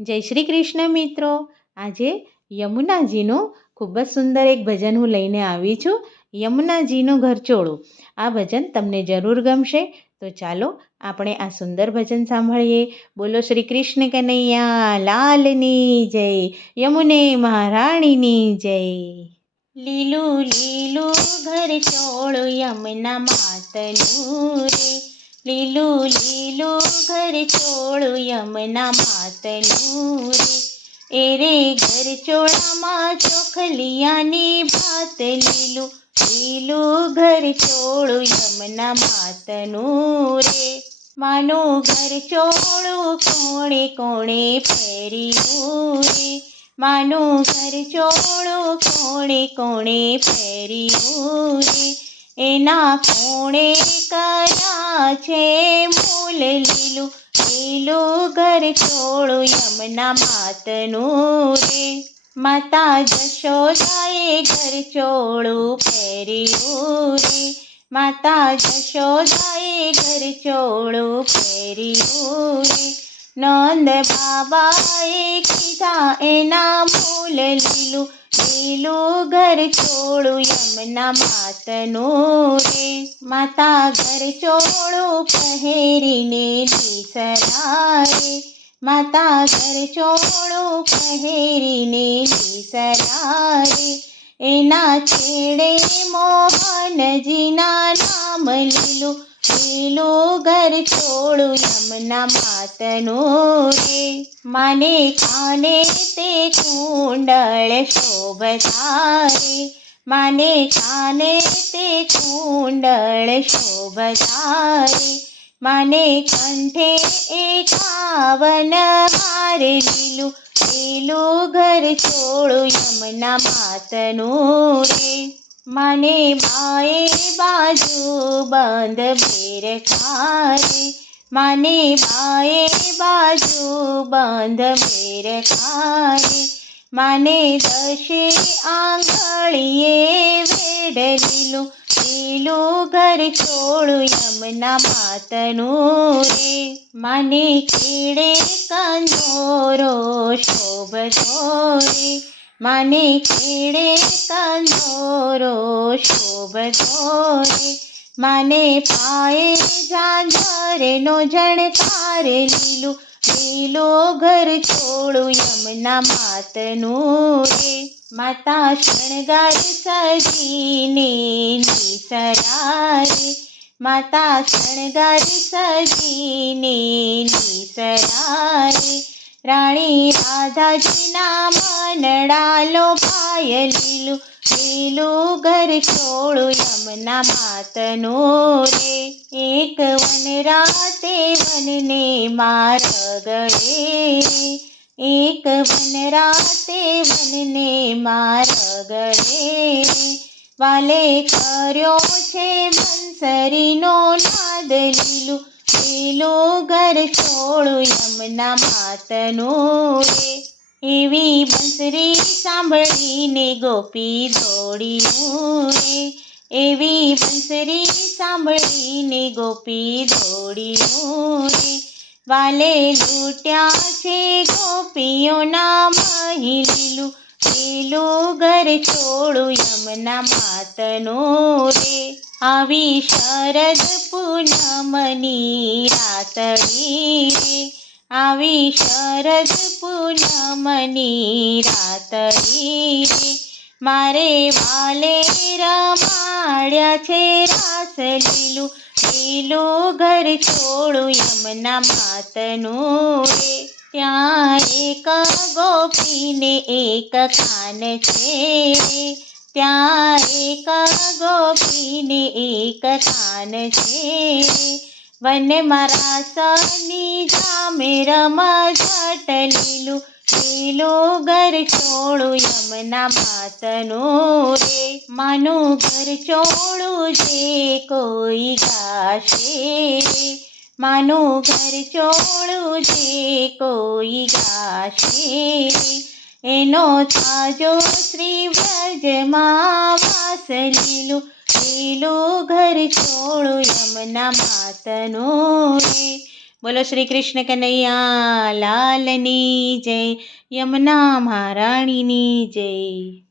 જય શ્રી કૃષ્ણ મિત્રો. આજે યમુનાજીનું ખૂબ જ સુંદર એક ભજન હું લઈને આવી છું. યમુનાજીનું ઘરચોળું. આ ભજન તમને જરૂર ગમશે. તો ચાલો આપણે આ સુંદર ભજન સાંભળીએ. બોલો શ્રી કૃષ્ણ કનૈયા લાલની જય, યમુને મહારાણીની જય. લીલું લીલું ઘરચોળું યમુના માતનું રે, લીલું લીલું ઘરચોળું યમુના માતનું રે. એ રે ઘરચોળામાં ચોખલિયાની ભાત, લીલું લીલું ઘરચોળું યમુના માતનું રે. માનું ઘરચોળું કોણે કોણે પહેર્યું રે, માનું ઘરચોળું કોણે કોણે પહેર્યું રે. એના કોણે કર્યા છે મૂલ, લીલું લીલું ઘરચોળું યમુના માતનું રે. માતા જશોદાએ ઘરચોળું પહેર્યું રે, માતા જશોદાએ ઘરચોળું પહેર્યું રે. નંદ બાબાએ કીધા એના મૂલ, લીલું લીલું ઘરચોળું યમુના માતનું રે. માતા ઘરચોળું પહેરીને નિસરાએ, માતા ઘરચોળું પહેરીને નિસરાએ. એના છેડે મોહનજીના નામ, લીલું લીલું ઘરચોળું યમુના માતનું રે. માને કાને તે કુંડળ શોભતા રે, માને કાને તે કુંડળ શોભતા રે. માને કંઠે 51 હાર, લીલું લીલું ઘરચોળું યમુના માતનું રે. માને બાએ બાજુ બંધ બેરખા રે, માને બાએ બાજુ બંધ બેરખા રે. માને 10 આંગળીએ વેઢ, લીલું લીલું ઘરચોળું યમુના માતનું રે. માને કેળે કંદોરો શોભતો રે, માને કેળે કંદોરો શોભતો રે. માને પાયે ઝાંઝરનો ઝણકાર, લીલું લીલું ઘરચોળું યમુના માતનું રે. માતા શણગાર સજીને નિસરાએ, માતા શણગાર સજીને નિસરાએ. રાણી રાધાજીના મનડા લોભાય, લીલું લીલું ઘરચોળું યમુના માતનું રે. એક વનરાતે વનને મારગડે રે, એક વનરાતે વનને મારગડે રે. વાલે કર્યો છે બંસરીનો નાદ, લીલું લીલું ઘરચોળું યમુના માતનું રે. એવી બંસરી સાંભળીને ગોપી દોડ્યું રે, એવી બંસરી સાંભળીને ગોપી દોડ્યું રે. વાલે લૂંટ્યા છે ગોપીઓના મહી, લીલું લીલું ઘરચોળું યમુના માતનું રે. આવી શરદ પૂનમની રાતડી રે, આવી શરદ પૂનમની રાતડી રે. મારે વાલે રમાડ્યા છે રાસ, લીલું લીલું ઘરચોળું યમુના માતનું રે. ત્યાં એક ગોપીને એક કાન છે, ત્યાં એક ગોપીને એક કાન છે. વનમાં રાસની જામે રમઝટ, લીલું લીલું ઘરચોળું યમુના માતનું રે. માનું ઘરચોળું જે કોઈ ગાશે રે, માનું ઘરચોળું જે કોઈ ગાશે રે. એનો થાજો શ્રી વ્રજમાં વાસ, લીલું લીલું ઘરચોળું યમુના માતનું રે. બોલો શ્રી કૃષ્ણ કનૈયા લાલની જય, યમુના મહારાણીની જય.